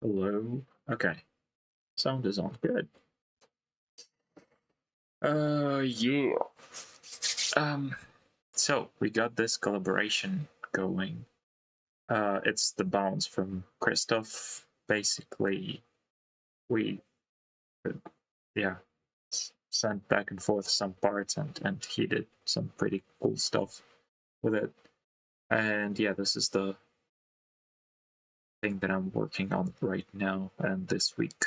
Hello. Okay. Sound is on. Good. Yeah. Um, so we got this collaboration going. It's the bounce from Kristof. Basically, we, uh, yeah, sent back and forth some parts, and he did some pretty cool stuff with it. And yeah, this is the thing that I'm working on right now and this week.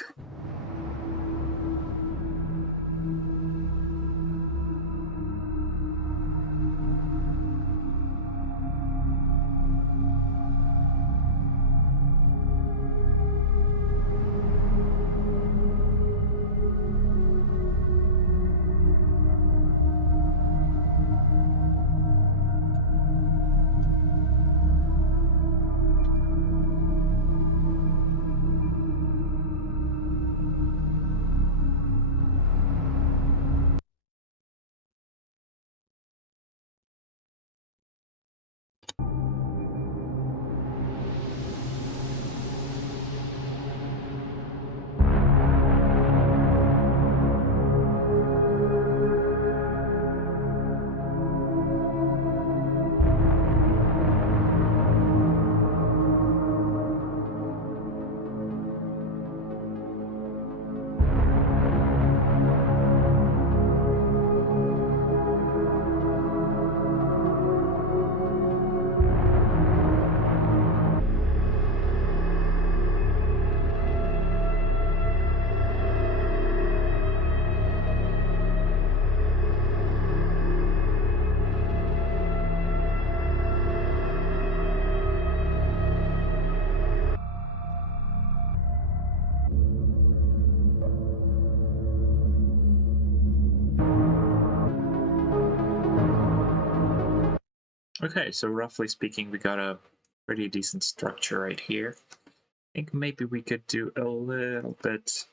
Okay, so roughly speaking, we got a pretty decent structure right here. I think maybe we could do a little bit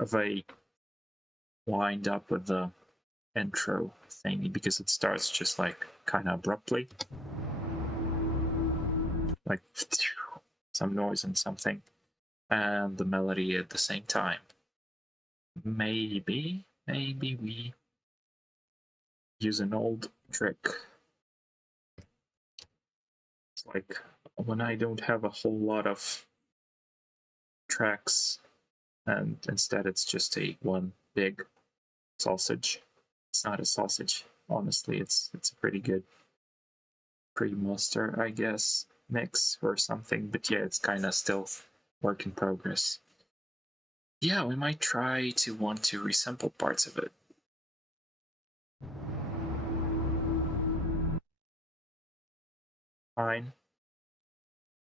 of a wind up with the intro thingy because it starts just like kind of abruptly, like some noise and something, and the melody at the same time. Maybe we use an old trick. It's like when I don't have a whole lot of tracks, and instead it's just a one big sausage. It's not a sausage, honestly. It's a pretty good pre-master, I guess, mix or something. But yeah, it's kind of still work in progress. Yeah, we might try to want to resample parts of it. Fine.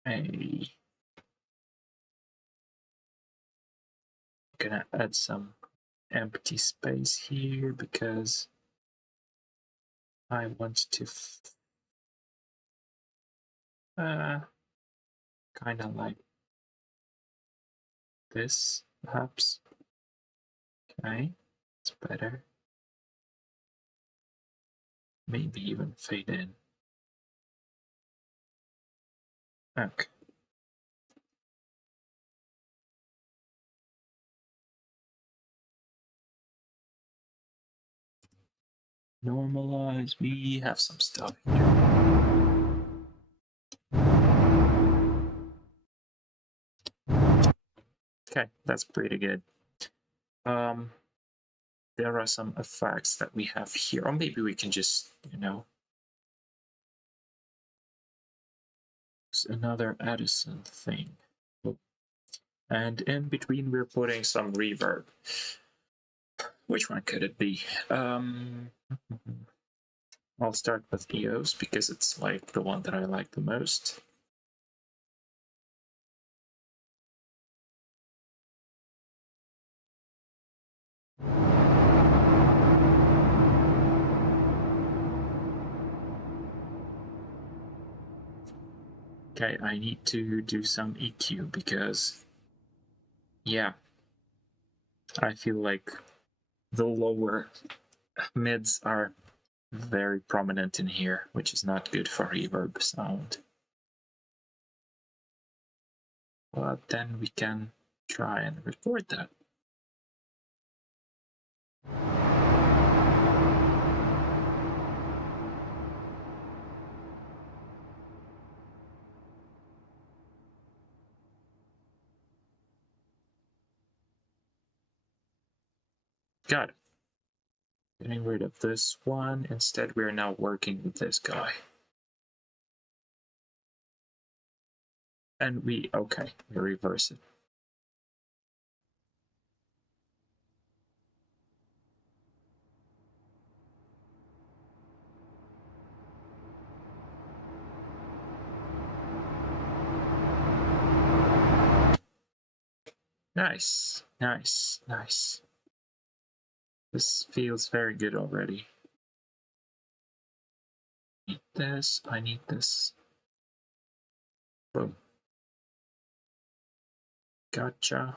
Hey, gonna add some empty space here because I want to kind of like this, perhaps. Okay, it's better. Maybe even fade in. Okay. Normalize. We have some stuff here. Okay, that's pretty good. There are some effects that we have here, or maybe we can just, another Edison thing. And in between, we're putting some reverb. Which one could it be? I'll start with EOS because it's like the one that I like the most. Okay, I need to do some EQ because, yeah, I feel like the lower mids are very prominent in here, which is not good for reverb sound. but then we can try and record that. Got it. Getting rid of this one. Instead, we're now working with this guy. And we reverse it. Nice, nice, nice. This feels very good already. I need this, I need this. Boom. Gotcha.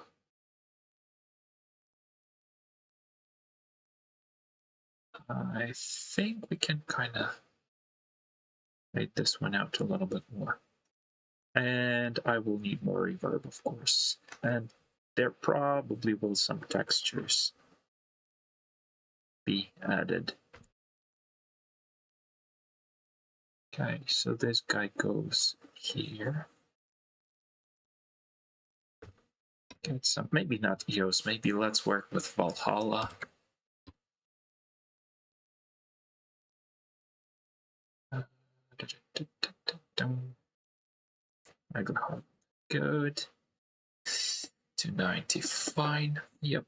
I think we can kind of fade this one out a little bit more. And I will need more reverb, of course. And there probably will some textures be added. Okay, so this guy goes here. Get some, maybe not EOS, maybe let's work with Valhalla. Mega good. 290, fine. Yep.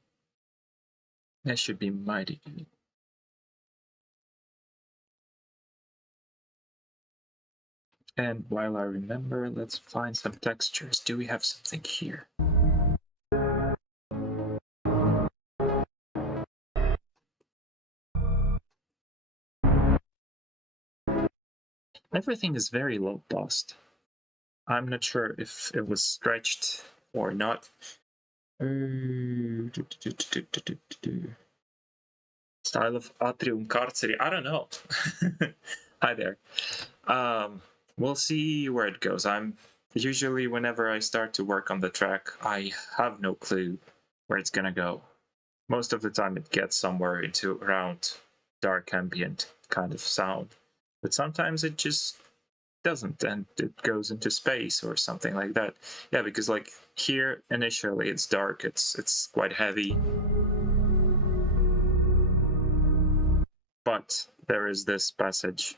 That should be mighty good. And while I remember, let's find some textures. Do we have something here? Everything is very low cost. I'm not sure if it was stretched or not. Style of Atrium Carceri. I don't know. Hi there. We'll see where it goes. I'm usually, whenever I start to work on the track, I have no clue where it's gonna go. Most of the time it gets somewhere into around dark ambient kind of sound. But sometimes it just doesn't, and it goes into space or something like that. Yeah, because like here initially it's dark, it's quite heavy. But there is this passage.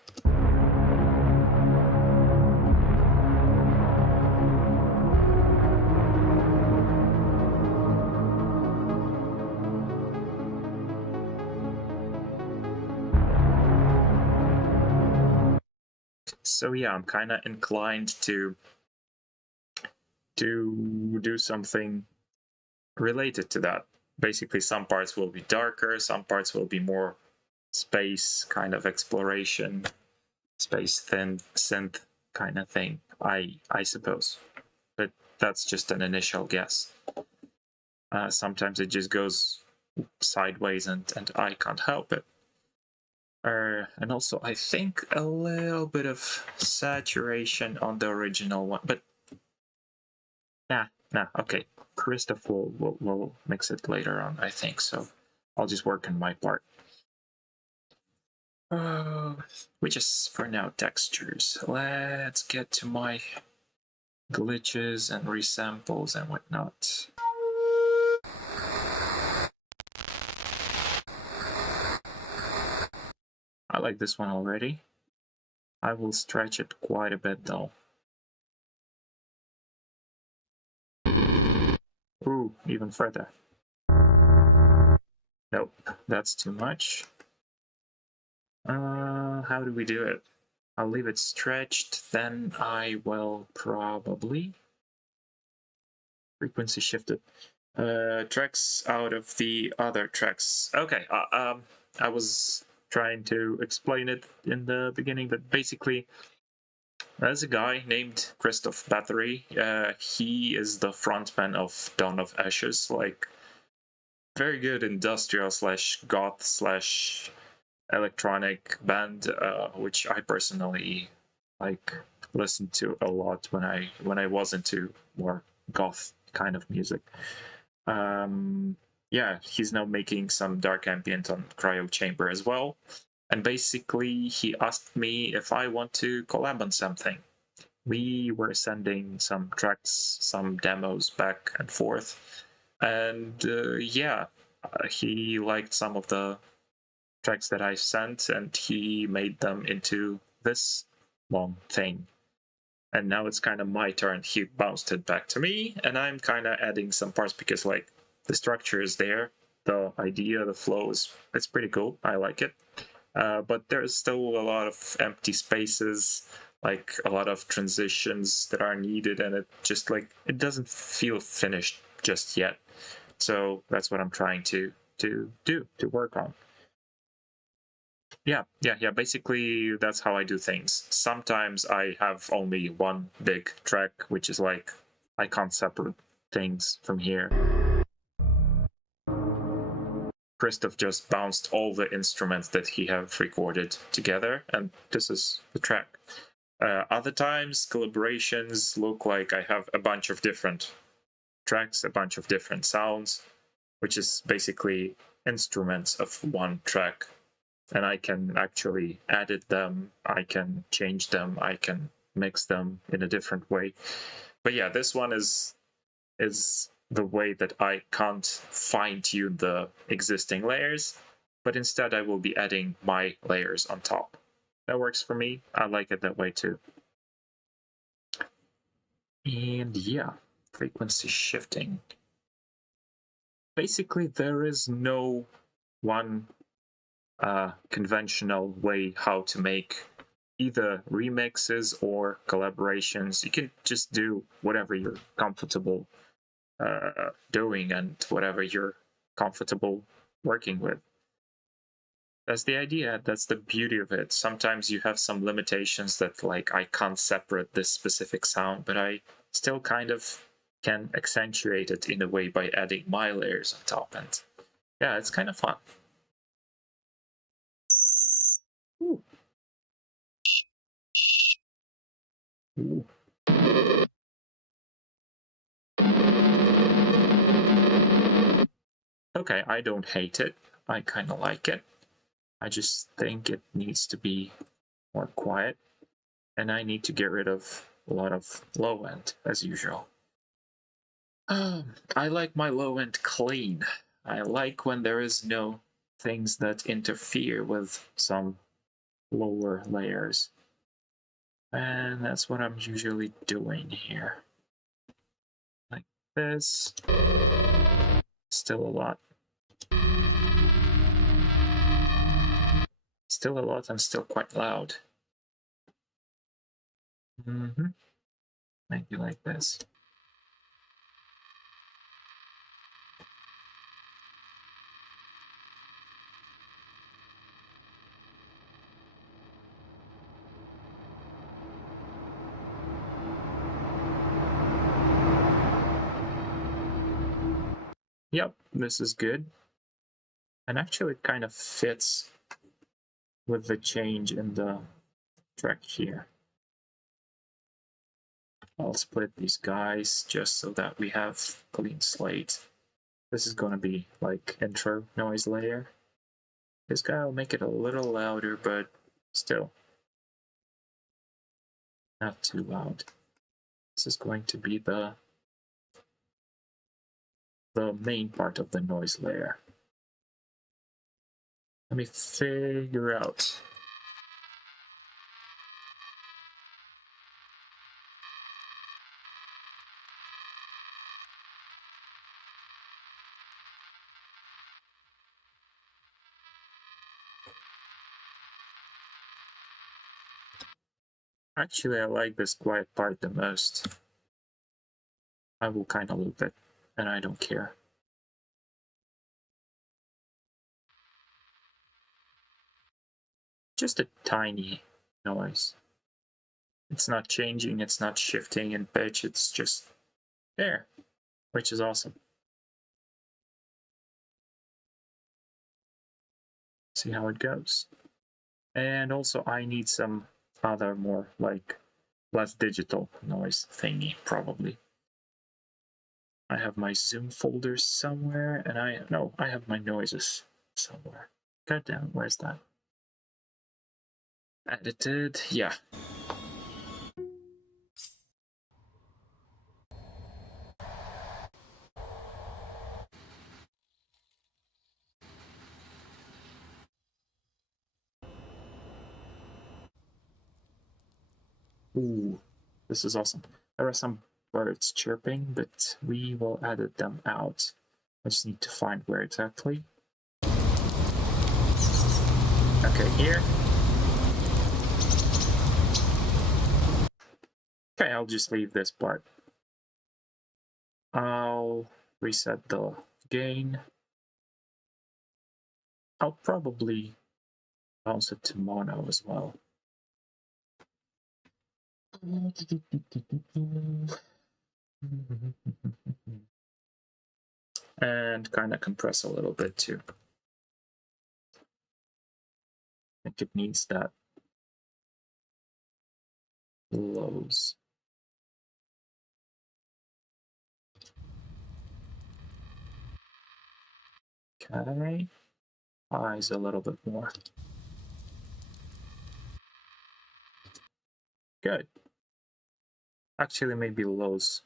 So yeah, I'm kind of inclined to do something related to that. Basically, some parts will be darker, some parts will be more space kind of exploration, space thin synth kind of thing, I suppose. But that's just an initial guess. Sometimes it just goes sideways and I can't help it. And also, I think a little bit of saturation on the original one, but nah, okay. Kristof will mix it later on, I think, so I'll just work on my part. Which is, for now, textures. Let's get to my glitches and resamples and whatnot. I like this one already. I will stretch it quite a bit though. Ooh, even further. Nope, that's too much. How do we do it? I'll leave it stretched, then I will probably frequency shift it. Tracks out of the other tracks. Okay, I was trying to explain it in the beginning, but basically there's a guy named Kristof Bathory. He is the frontman of Dawn of Ashes, like very good industrial slash goth slash electronic band, which I personally like listened to a lot when I was into more goth kind of music. Yeah, he's now making some dark ambient on Cryo Chamber as well. And basically, he asked me if I want to collab on something. We were sending some tracks, some demos back and forth. And yeah, he liked some of the tracks that I sent, and he made them into this long thing. And now it's kind of my turn. He bounced it back to me, and I'm kind of adding some parts because, like, the structure is there, the idea, the flow is it's pretty cool. I like it, but there's still a lot of empty spaces, like a lot of transitions that are needed, and it just like it doesn't feel finished just yet. So that's what I'm trying to work on. Yeah. Basically, that's how I do things. Sometimes I have only one big track, which is like I can't separate things from here. Kristof just bounced all the instruments that he have recorded together, and this is the track. Other times, collaborations look like I have a bunch of different tracks, a bunch of different sounds, which is basically instruments of one track. And I can actually edit them, I can change them, I can mix them in a different way. But yeah, this one is the way that I can't fine-tune the existing layers, but instead I will be adding my layers on top. That works for me. I like it that way too. And yeah, frequency shifting. Basically, there is no one conventional way how to make either remixes or collaborations. You can just do whatever you're comfortable doing and whatever you're comfortable working with. That's the idea. That's the beauty of it. Sometimes you have some limitations that, like, I can't separate this specific sound, but I still kind of can accentuate it in a way by adding my layers on top. And yeah, it's kind of fun. Ooh. Ooh. Okay, I don't hate it. I kind of like it. I just think it needs to be more quiet, and I need to get rid of a lot of low end, as usual. I like my low end clean. I like when there is no things that interfere with some lower layers. And that's what I'm usually doing here. Like this. Still a lot. Still a lot and still quite loud. Maybe like this. Yep, this is good. And actually it kind of fits with the change in the track here. I'll split these guys just so that we have clean slate. This is gonna be like intro noise layer. This guy will make it a little louder, but still not too loud. This is going to be the main part of the noise layer. Let me figure out. Actually, I like this quiet part the most. I will kind of loop it, and I don't care. Just a tiny noise. It's not changing, it's not shifting in pitch, it's just there, which is awesome. See how it goes. And also I need some other more like less digital noise thingy probably. I have my Zoom folder somewhere, and I have my noises somewhere. God damn, where's that? Edited, yeah. Ooh, this is awesome. There are some birds chirping, but we will edit them out. I just need to find where exactly. Okay, here. Okay, I'll just leave this part. I'll reset the gain. I'll probably bounce it to mono as well. And kind of compress a little bit too. I think it needs that lows. Okay, highs a little bit more. Good. Actually, maybe lows.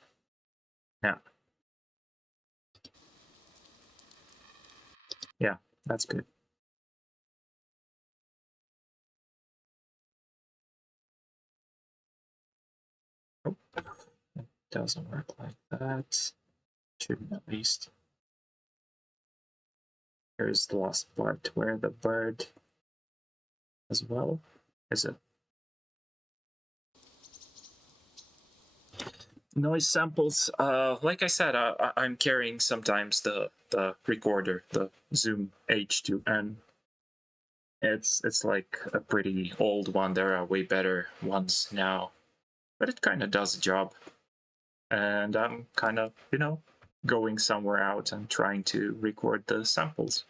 Yeah. Yeah, that's good. Oh, it doesn't work like that. Shouldn't at least. Here's the last part where the bird as well. Is it? Noise samples. Like I said, I'm carrying sometimes the recorder, the Zoom H2N. It's like a pretty old one. There are way better ones now, but it kind of does the job. And I'm kind of, going somewhere out and trying to record the samples.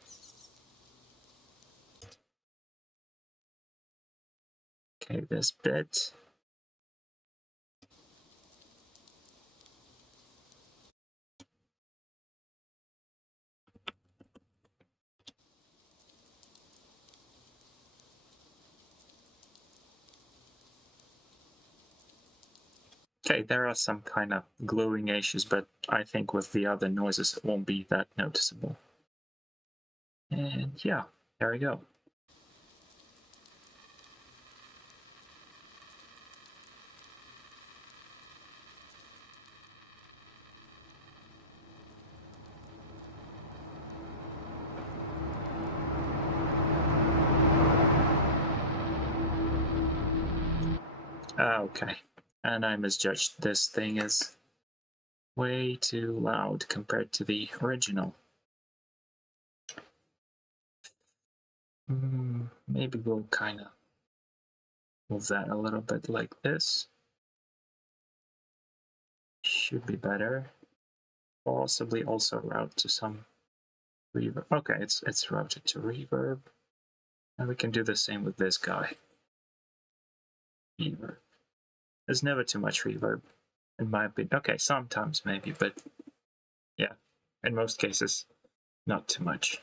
Okay, this bit. Okay, there are some kind of glowing issues, but I think with the other noises it won't be that noticeable. And yeah, there we go. Okay, and I misjudged. This thing is way too loud compared to the original. Maybe we'll kind of move that a little bit like this. Should be better. Possibly also route to some reverb. Okay, it's routed to reverb. And we can do the same with this guy. Reverb. There's never too much reverb, in my opinion. Okay, sometimes maybe, but yeah, in most cases, not too much.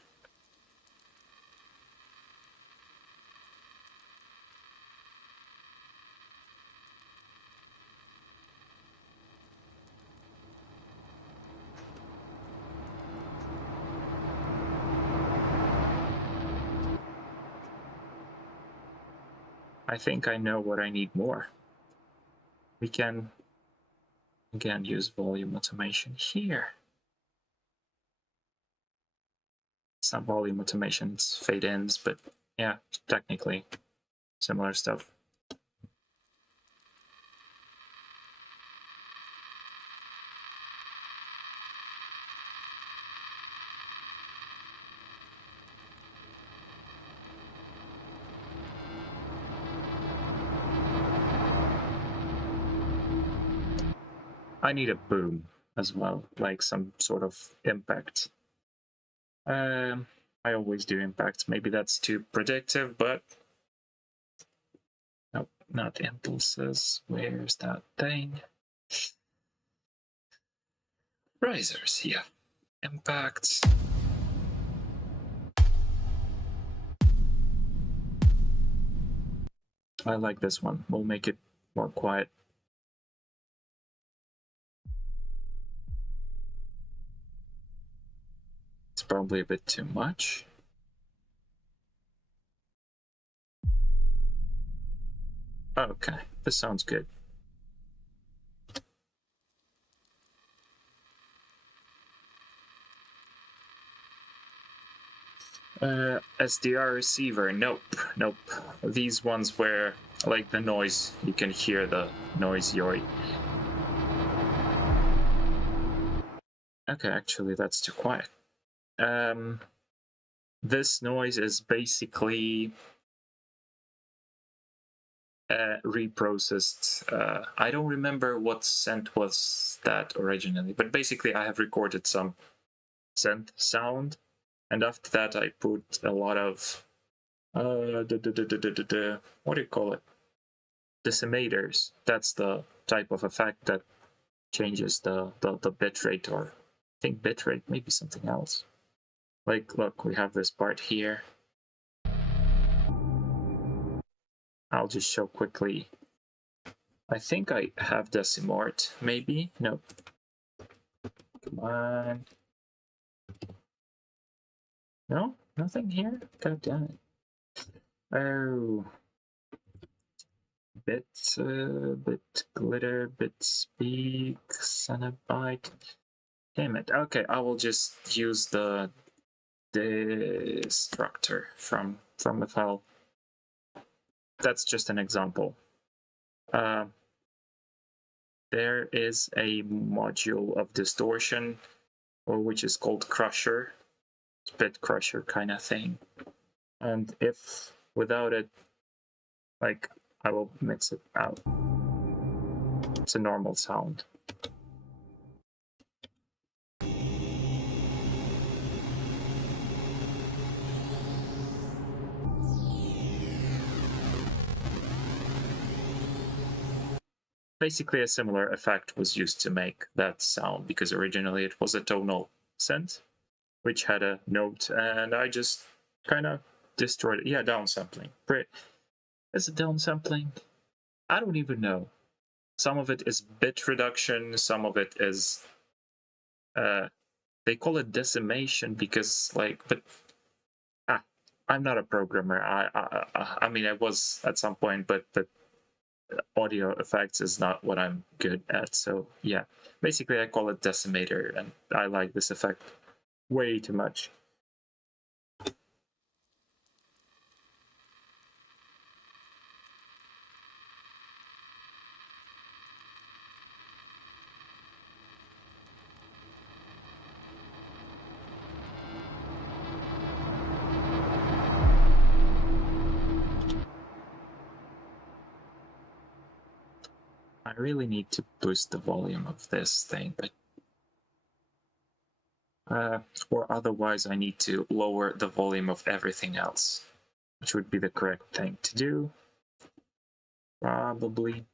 I think I know what I need more. We can, again, use volume automation here. It's not volume automation, it's fade-ins, but yeah, technically similar stuff. I need a boom as well, like some sort of impact. I always do impacts. Maybe that's too predictive, but nope, not impulses. Where's that thing? risers, yeah. Impacts. I like this one. We'll make it more quiet. It's probably a bit too much. Okay, this sounds good. SDR receiver, nope. These ones where, like the noise, you can hear the noise yoi. Okay, actually that's too quiet. This noise is basically reprocessed. I don't remember what scent was that originally, but basically I have recorded some scent sound, and after that I put a lot of what do you call it? Decimators. That's the type of effect that changes the bitrate, or I think bitrate, maybe something else. Like, look, we have this part here. I'll just show quickly. I think I have Decimort, maybe? No. Come on. No? Nothing here? God damn it. Oh. Bit glitter, bit speak, Cenobite. Damn it. Okay, I will just use the destructor from the file. That's just an example. There is a module of distortion, or which is called crusher, bit crusher kind of thing. And if without it, like, I will mix it out. It's a normal sound. Basically, a similar effect was used to make that sound, because originally it was a tonal synth, which had a note, and I just kind of destroyed it. Yeah, downsampling. Is it downsampling? I don't even know. Some of it is bit reduction, some of it is they call it decimation because, like, but I'm not a programmer. I mean, I was at some point, but audio effects is not what I'm good at. So yeah, basically I call it decimator, and I like this effect way too much. I really need to boost the volume of this thing, but or otherwise I need to lower the volume of everything else, which would be the correct thing to do, probably.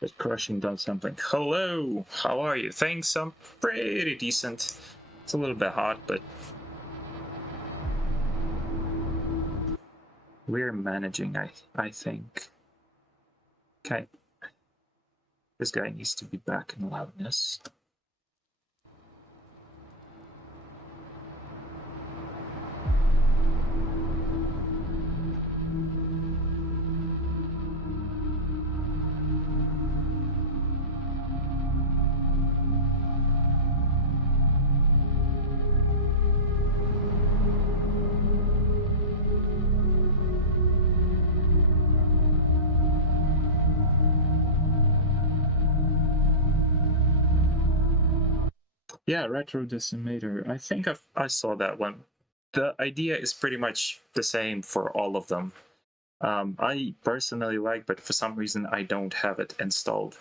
But crushing down something. Hello, how are you? Thanks, I'm pretty decent. It's a little bit hot, but we're managing, I think. Okay. This guy needs to be back in loudness. Yeah, retro decimator. I think I saw that one. The idea is pretty much the same for all of them. I personally like, but for some reason I don't have it installed.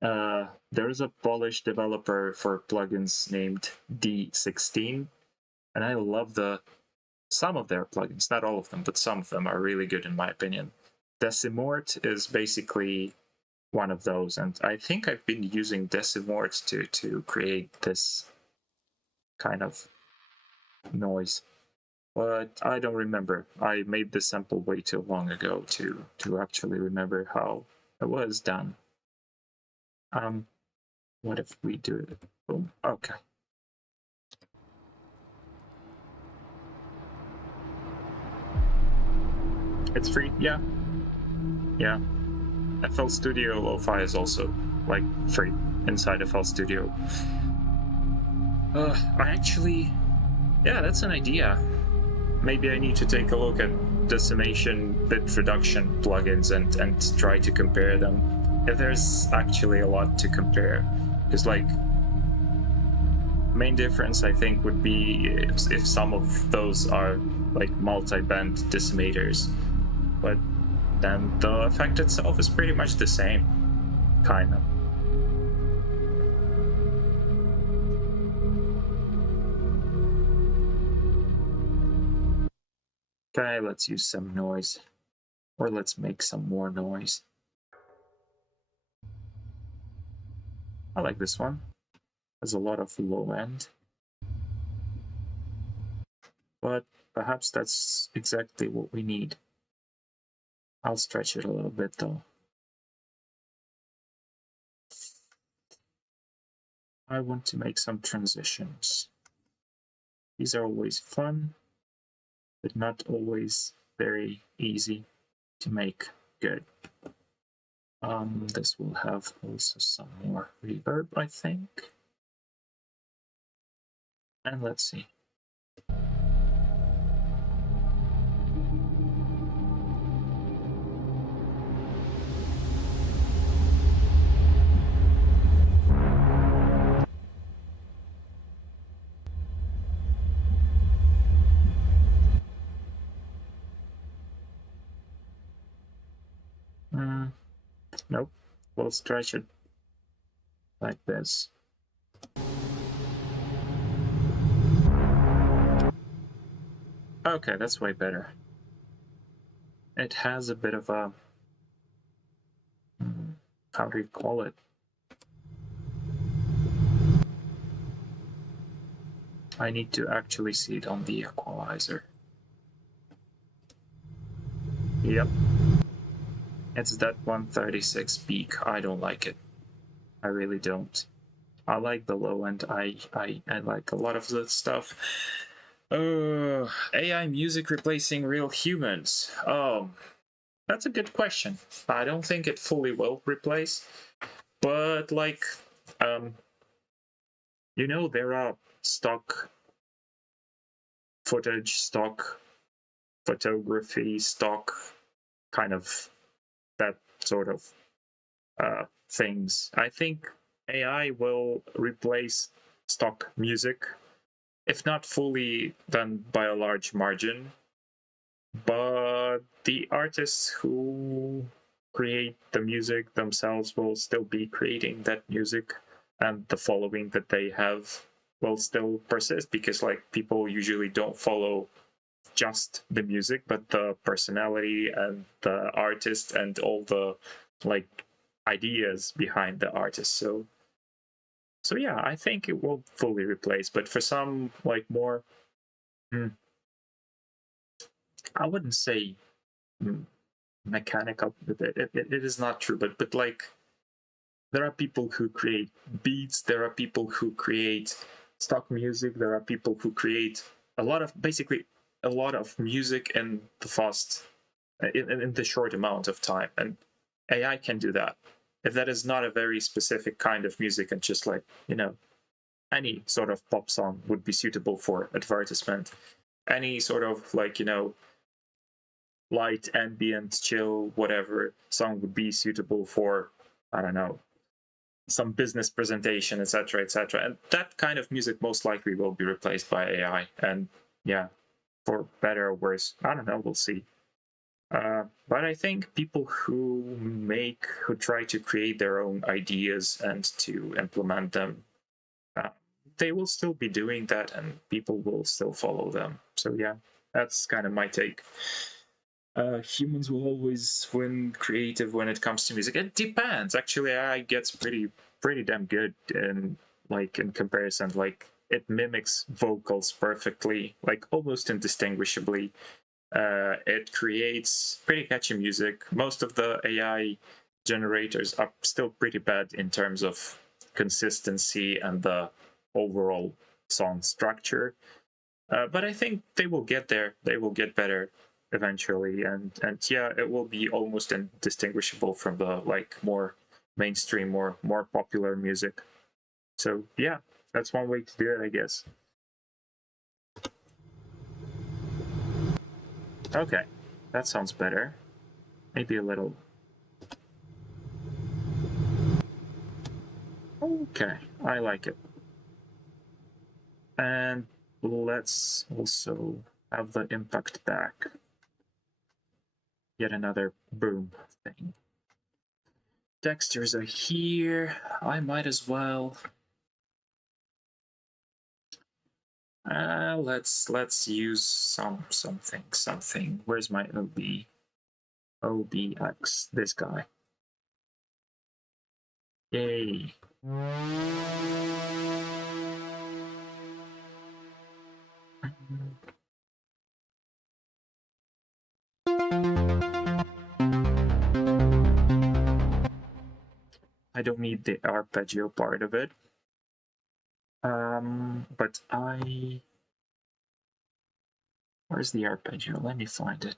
There's a Polish developer for plugins named D16, and I love the some of their plugins, not all of them, but some of them are really good in my opinion. Decimort is basically one of those, and I think I've been using Decimort to create this kind of noise, but I don't remember. I made this sample way too long ago to actually remember how it was done. What if we do it? Boom. Okay. It's free, yeah. Yeah. FL Studio Lo-Fi is also like free inside FL Studio. I actually, yeah, that's an idea. Maybe I need to take a look at decimation bit reduction plugins and try to compare them. If there's actually a lot to compare, because like main difference I think would be if some of those are like multi-band decimators, but then the effect itself is pretty much the same, kind of. Okay, let's use some noise, or let's make some more noise. I like this one. There's a lot of low end, but perhaps that's exactly what we need. I'll stretch it a little bit though. I want to make some transitions. These are always fun, but not always very easy to make good. This will have also some more reverb, I think. And let's see. Nope, we'll stretch it like this. Okay, that's way better. It has a bit of a, how do you call it? I need to actually see it on the equalizer. Yep. It's that 136 peak. I don't like it. I really don't. I like the low end. I like a lot of the stuff. AI music replacing real humans. That's a good question. I don't think it fully will replace, but like, there are stock footage, stock photography, stock kind of that sort of things. I think AI will replace stock music, if not fully, then by a large margin. But the artists who create the music themselves will still be creating that music, and the following that they have will still persist, because like people usually don't follow just the music, but the personality and the artist and all the like ideas behind the artist. So yeah, I think it will fully replace, but for some like more, I wouldn't say mechanical. It is not true, but like there are people who create beats, there are people who create stock music, there are people who create basically a lot of music in the fast in the short amount of time, and AI can do that. If that is not a very specific kind of music and just like any sort of pop song would be suitable for advertisement, any sort of like light ambient chill whatever song would be suitable for, I don't know, some business presentation, etc., etc. And that kind of music most likely will be replaced by AI. And yeah, for better or worse, I don't know, we'll see. But I think people who try to create their own ideas and to implement them, they will still be doing that, and people will still follow them. So yeah, That's kind of my take. Humans will always win creative when it comes to music. It depends. Actually, AI gets pretty damn good in like in comparison. Like it mimics vocals perfectly, like almost indistinguishably. It creates pretty catchy music. Most of the AI generators are still pretty bad in terms of consistency and the overall song structure. But I think they will get there. They will get better eventually, and yeah, it will be almost indistinguishable from the like more mainstream, more popular music. So yeah, that's one way to do it, I guess. Okay, that sounds better. Maybe a little. Okay, I like it. And let's also have the impact back. Yet another boom thing. Textures are here. I might as well. Let's use something. Where's my OB? OBX. This guy. Yay. I don't need the arpeggio part of it. But where's the arpeggio? Let me find it.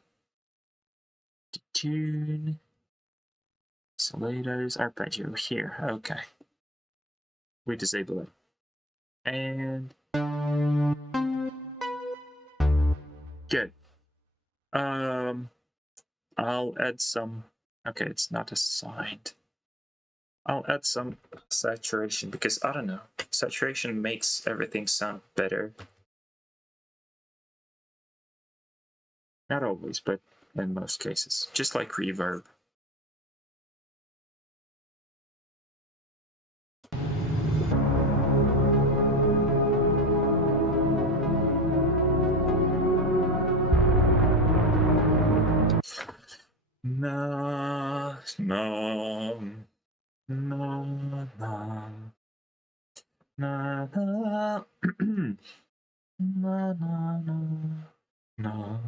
Tune. Isolators, arpeggio here. Okay. We disable it. And good. I'll add some. Okay, it's not assigned. I'll add some saturation because I don't know. Saturation makes everything sound better. Not always, but in most cases. Just like reverb. Na na na na na na na na na.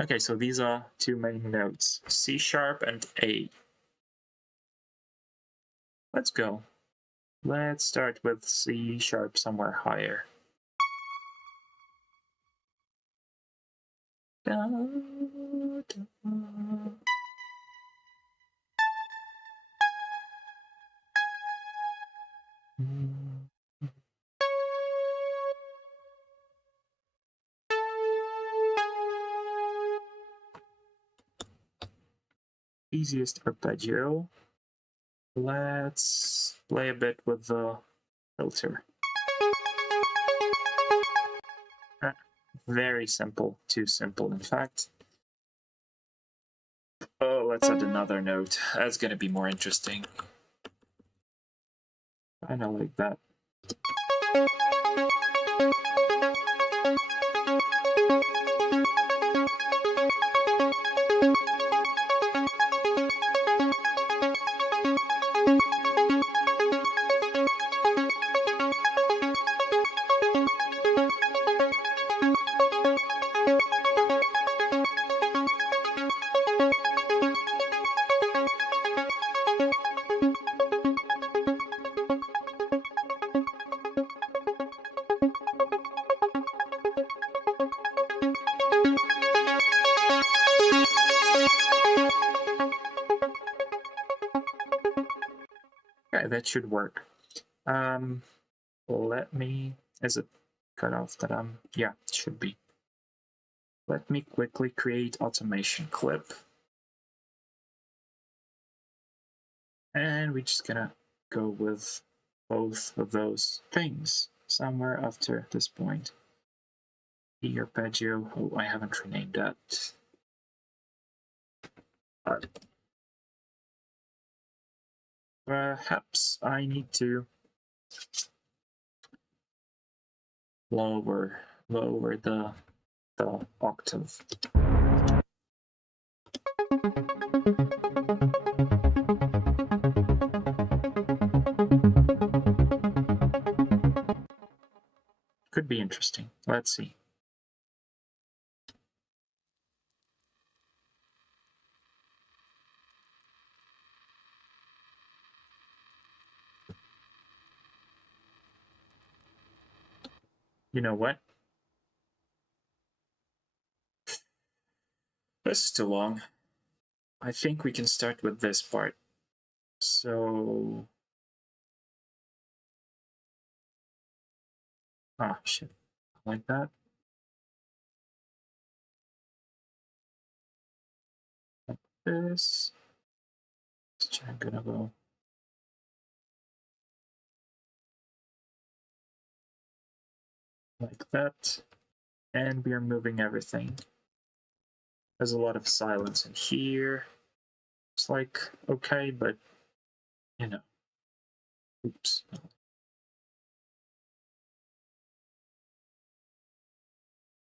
Okay, so these are two main notes, C sharp and A. Let's go. Let's start with C sharp somewhere higher. Da, da. Easiest arpeggio. Let's play a bit with the filter. Very simple, too simple in fact. Oh, let's add another note. That's gonna be more interesting. Kinda like that. Okay, that should work. Let me, is it cut off that yeah, it should be. Let me quickly create automation clip. And we're just gonna go with both of those things somewhere after this point. The arpeggio, oh, I haven't renamed that. Perhaps I need to lower the octave. Could be interesting. Let's see. You know what? This is too long. I think we can start with this part. So... ah, shit. Like that. Like this. I'm gonna go like that. And we are moving everything. There's a lot of silence in here. It's like, okay, but, you know. Oops.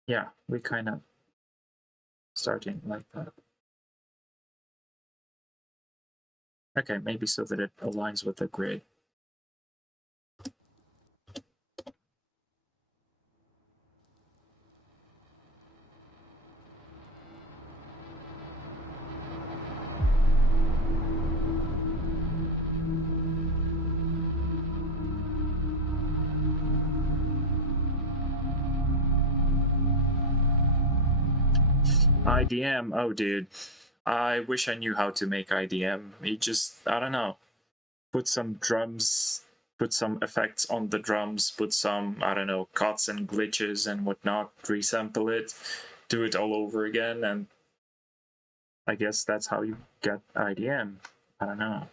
Yeah, we kind of starting like that. Okay, maybe so that it aligns with the grid. IDM, oh dude. I wish I knew how to make IDM. You just, I don't know, put some drums, put some effects on the drums, put some, I don't know, cuts and glitches and whatnot, resample it, do it all over again, and I guess that's how you get IDM. I don't know.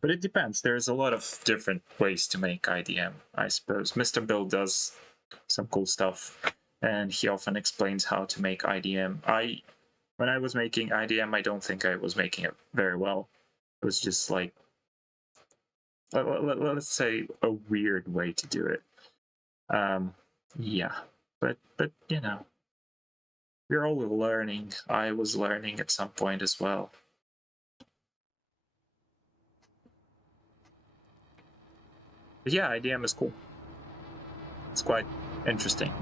But it depends. There's a lot of different ways to make IDM, I suppose. Mr. Bill does some cool stuff, and he often explains how to make IDM. When I was making IDM, I don't think I was making it very well. It was just like, let's say, a weird way to do it. Yeah, but you know, we're all learning. I was learning at some point as well. But yeah, IDM is cool. It's quite interesting.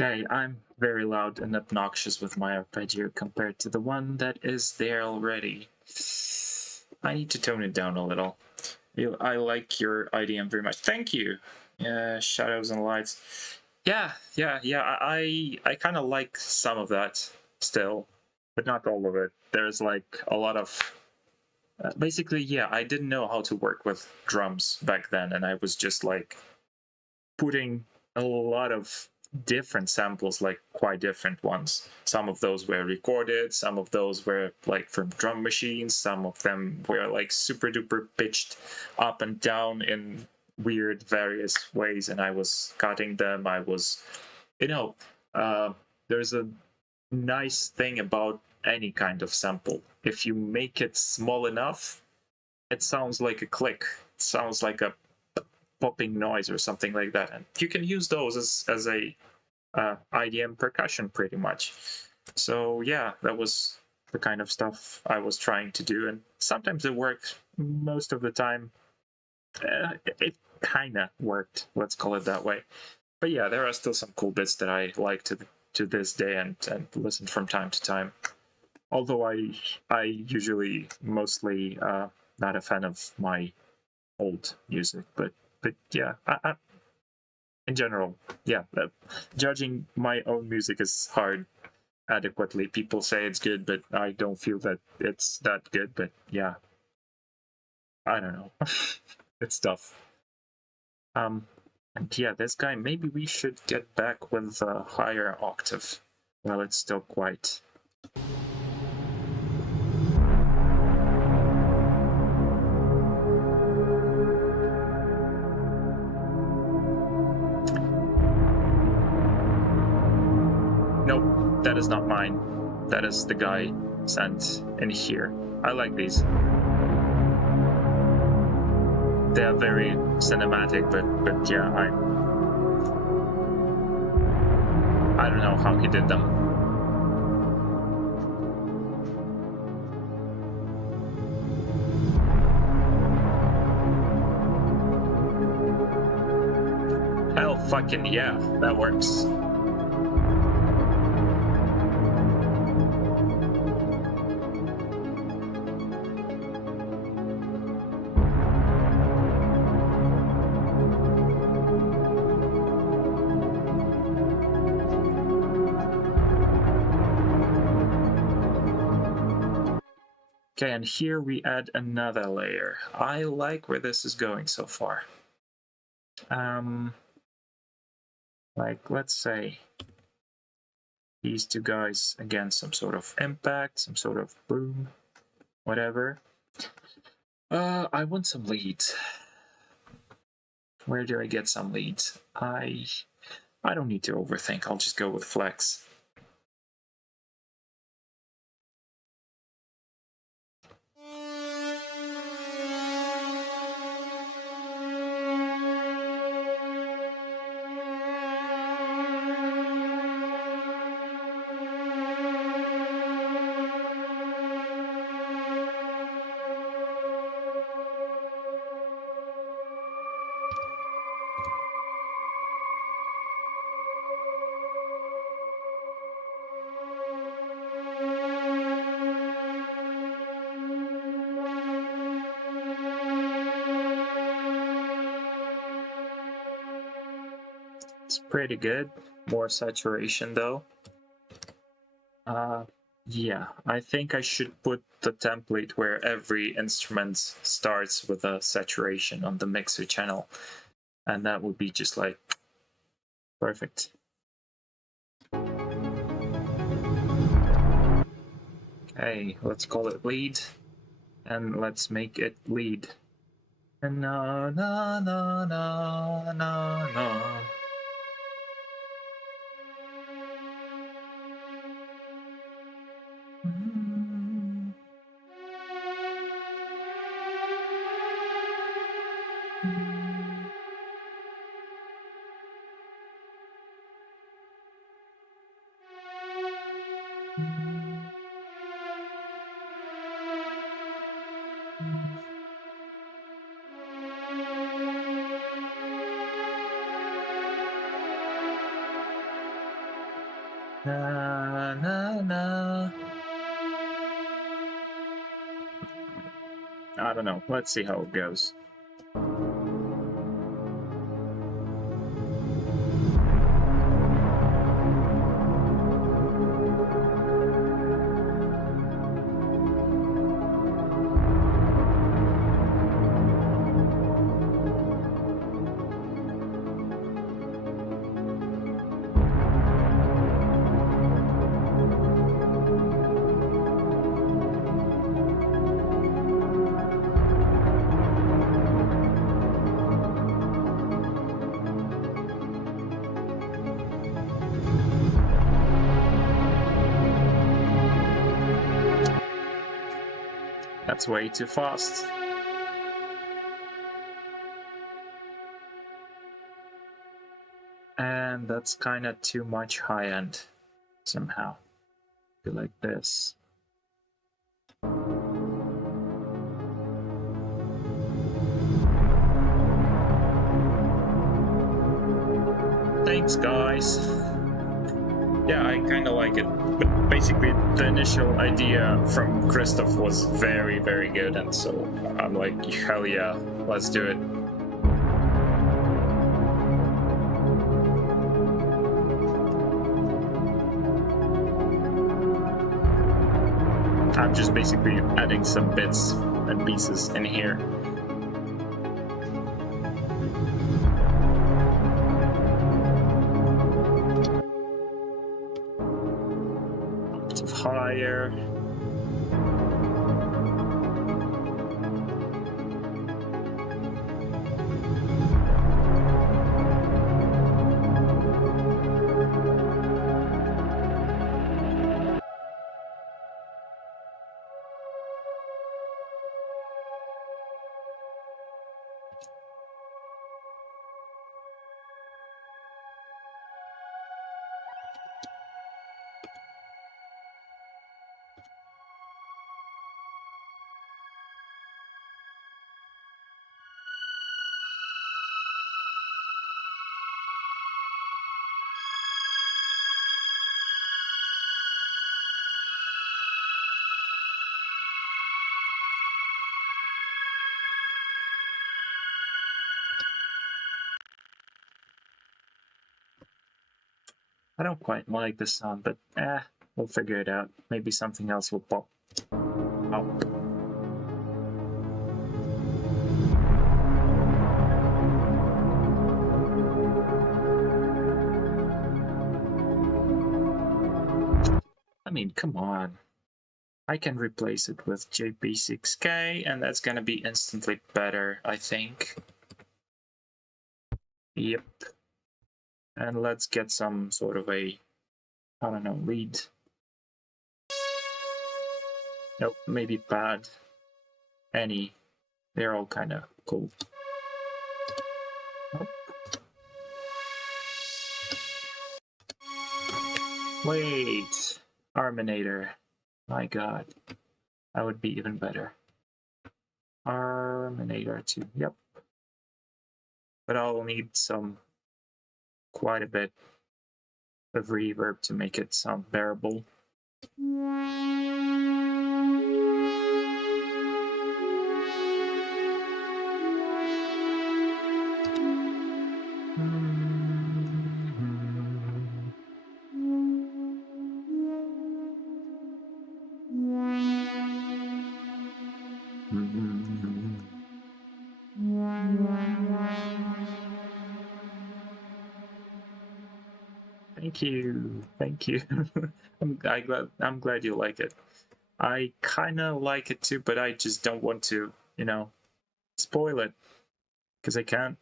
Okay, I'm very loud and obnoxious with my arpeggio compared to the one that is there already. I need to tone it down a little. I like your IDM very much. Thank you! Shadows and lights. Yeah. I kind of like some of that still, but not all of it. There's like a lot of basically, yeah. I didn't know how to work with drums back then, and I was just like putting a lot of different samples, like quite different ones. Some of those were recorded, some of those were like from drum machines, some of them were like super duper pitched up and down in weird various ways, and I was cutting them. I was, you know, uh, there's a nice thing about any kind of sample. If you make it small enough, it sounds like a click. It sounds like a popping noise or something like that. And you can use those as a IDM percussion pretty much. So yeah, that was the kind of stuff I was trying to do, and sometimes it worked. Most of the time, it kind of worked. Let's call it that way. But yeah, there are still some cool bits that I like to this day and listen from time to time. Although I usually mostly not a fan of my old music, but yeah, in general, yeah, judging my own music is hard adequately. People say it's good, but I don't feel that it's that good. But yeah, I don't know. It's tough. Um, and yeah, this guy, maybe we should get back with a higher octave while it's still quiet. Nope, that is not mine. That is the guy sent in here. I like these. They are very cinematic, but yeah, I don't know how he did them. Hell fucking yeah, that works. Okay, and here we add another layer. I like where this is going so far. Like, let's say these two guys, again, some sort of impact, some sort of boom, whatever. I want some leads. Where do I get some leads? I don't need to overthink. I'll just go with flex. It's pretty good. More saturation though. Yeah, I think I should put the template where every instrument starts with a saturation on the mixer channel. And that would be just like perfect. Okay, let's call it lead. And let's make it lead. And na na na na na na. Na na na. I don't know. Let's see how it goes. That's way too fast. And that's kind of too much high-end somehow. Be like this. Thanks, guys. Yeah, I kind of like it. But basically, the initial idea from Kristof was very, very good, and so I'm like, hell yeah, let's do it. I'm just basically adding some bits and pieces in here. Octave higher. I don't quite like this sound, but we'll figure it out. Maybe something else will pop up. I mean, come on. I can replace it with JP6K, and that's gonna be instantly better, I think. Yep. And let's get some sort of a, I don't know, lead. Nope, maybe pad. Any. They're all kind of cool. Oh. Wait. Arminator. My god. That would be even better. Arminator 2. Yep. But I'll need quite a bit of reverb to make it sound bearable. Thank you. I'm glad you like it. I kind of like it too, but I just don't want to, you know, spoil it because I can't.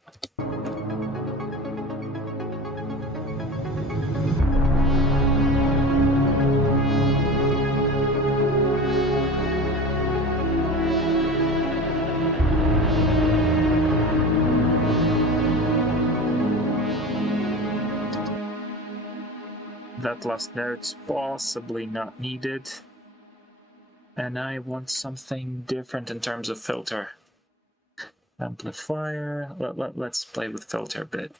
That last note's possibly not needed. And I want something different in terms of filter. Amplifier. Let's play with filter a bit.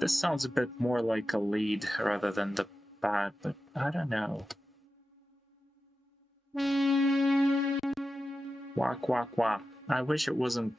This sounds a bit more like a lead rather than the pad, but I don't know. Wah, wah, wah. I wish it wasn't.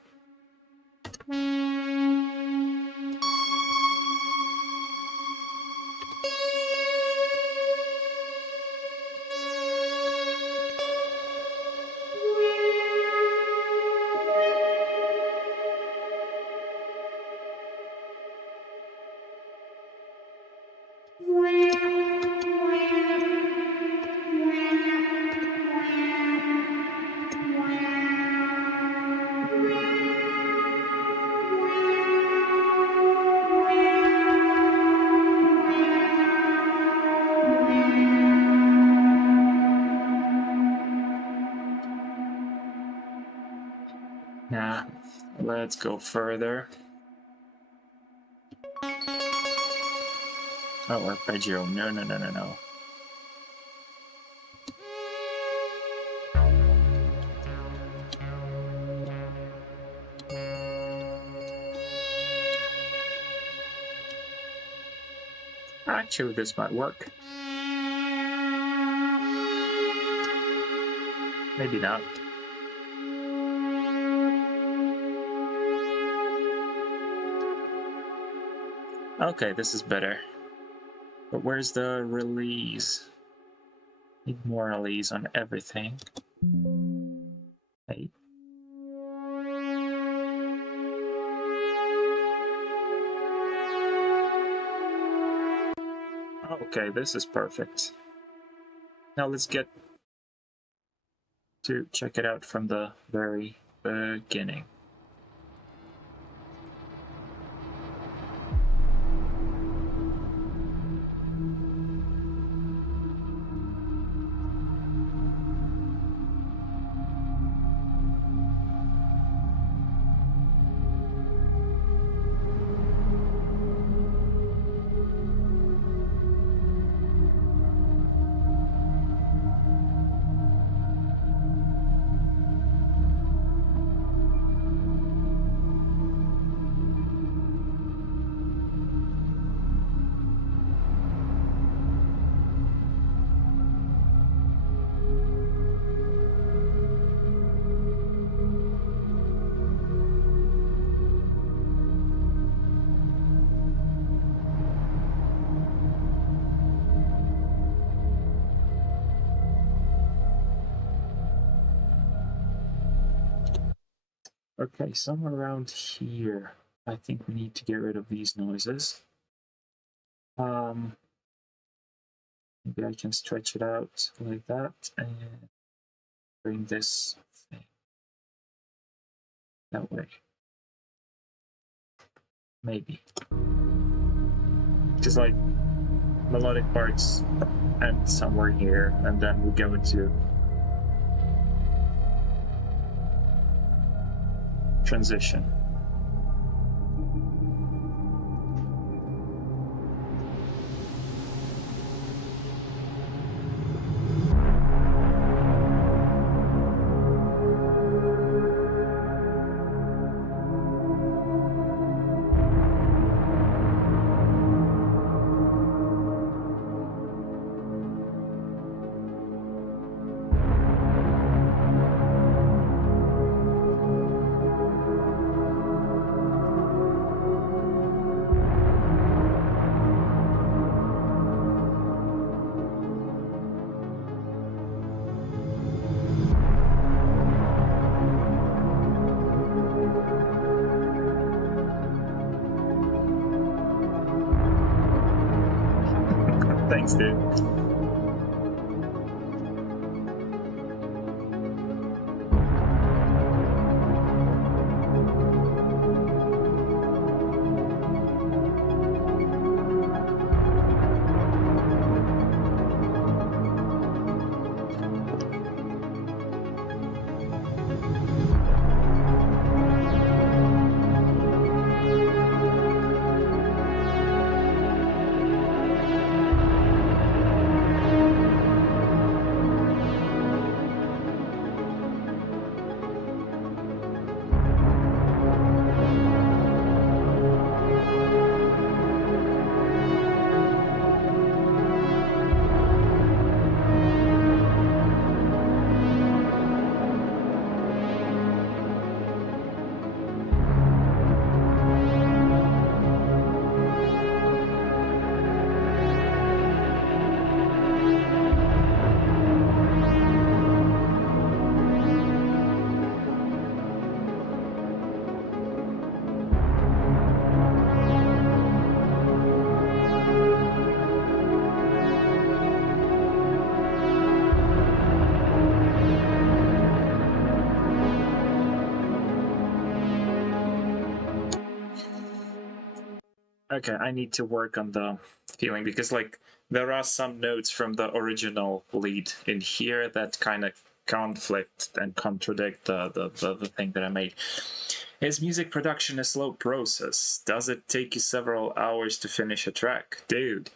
Nah, let's go further. Oh, arpeggio. No, no, no, no, no. Actually, this might work. Maybe not. Okay, this is better. But where's the release? Need more release on everything. Hey. Okay, this is perfect. Now let's get to check it out from the very beginning. Okay, somewhere around here, I think we need to get rid of these noises. Maybe I can stretch it out like that and bring this thing that way. Maybe. Just like melodic parts end somewhere here, and then we go into transition. Thanks, dude. Okay, I need to work on the feeling because like there are some notes from the original lead in here that kind of conflict and contradict the thing that I made. Is music production a slow process? Does it take you several hours to finish a track? Dude,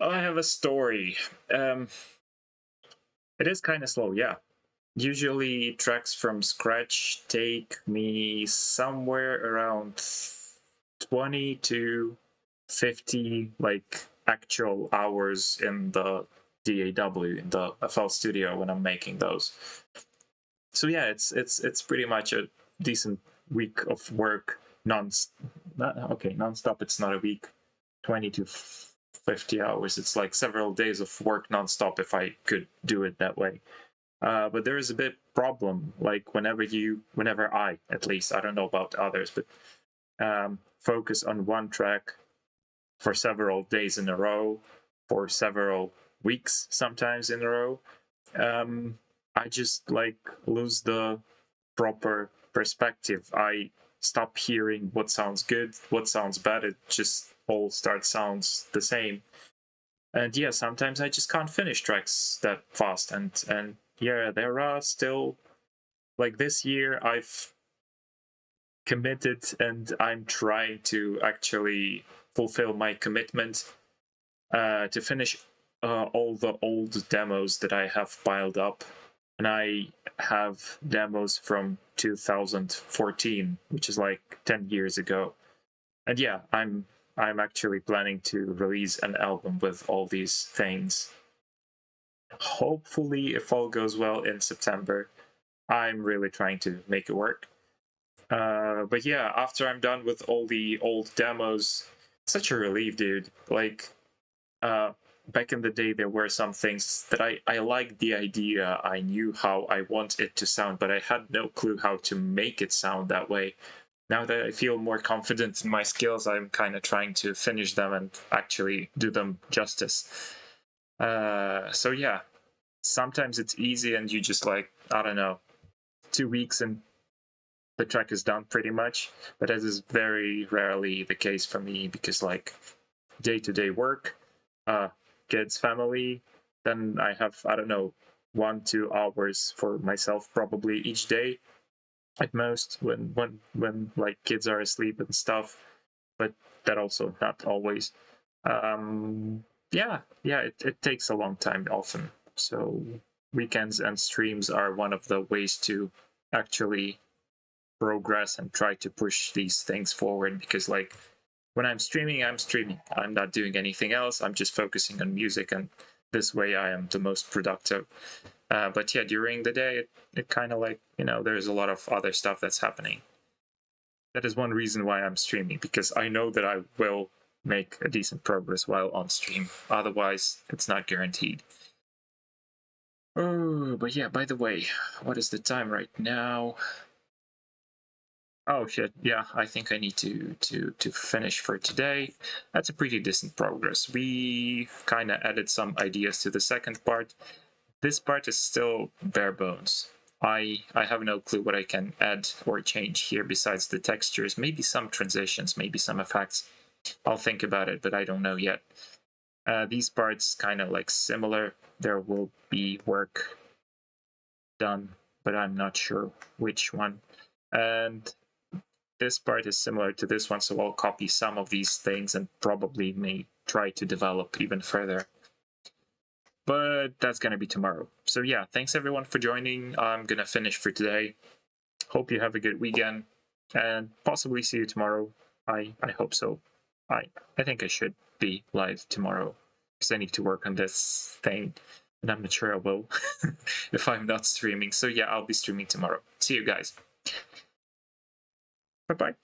I have a story. Um, it is kind of slow, yeah. Usually tracks from scratch take me somewhere around 20 to 50 like actual hours in the DAW in the FL Studio when I'm making those. So yeah, it's pretty much a decent week of work non-stop. It's not a week, 20 to 50 hours. It's like several days of work non-stop if I could do it that way. But there is a bit problem, like whenever I, at least, I don't know about others, but focus on one track for several days in a row, for several weeks sometimes in a row, I just like lose the proper perspective. I stop hearing what sounds good, what sounds bad. It just all sounds the same. And yeah, sometimes I just can't finish tracks that fast. And yeah, there are still like this year I've committed and I'm trying to actually fulfill my commitment to finish all the old demos that I have piled up. And I have demos from 2014, which is like 10 years ago. And yeah, I'm actually planning to release an album with all these things. Hopefully, if all goes well in September, I'm really trying to make it work. But yeah, after I'm done with all the old demos, such a relief, dude. Like, uh, back in the day, there were some things that I liked the idea. I knew how I want it to sound, but I had no clue how to make it sound that way. Now that I feel more confident in my skills, I'm kind of trying to finish them and actually do them justice. So yeah, sometimes it's easy and you just like, I don't know, 2 weeks and the track is done pretty much. But that is very rarely the case for me because like day-to-day work, uh, kids, family, then I have, I don't know, 1-2 hours for myself probably each day at most when like kids are asleep and stuff, but that also not always. Yeah, it takes a long time often. So weekends and streams are one of the ways to actually progress and try to push these things forward because like when I'm streaming, I'm not doing anything else. I'm just focusing on music, and this way I am the most productive. But yeah, during the day, it kind of like, there's a lot of other stuff that's happening. That is one reason why I'm streaming, because I know that I will make a decent progress while on stream. Otherwise, it's not guaranteed. Oh, but yeah, by the way, what is the time right now? Oh shit, yeah, I think I need to finish for today. That's a pretty decent progress. We kind of added some ideas to the second part. This part is still bare bones. I have no clue what I can add or change here besides the textures, maybe some transitions, maybe some effects. I'll think about it, but I don't know yet. These parts kind of like similar. There will be work done, but I'm not sure which one. And this part is similar to this one, so I'll copy some of these things and probably may try to develop even further. But that's gonna be tomorrow. So yeah, thanks everyone for joining. I'm gonna finish for today. Hope you have a good weekend and possibly see you tomorrow. I hope so. I think I should be live tomorrow because I need to work on this thing, and I'm not sure I will if I'm not streaming. So yeah, I'll be streaming tomorrow. See you guys. Bye bye.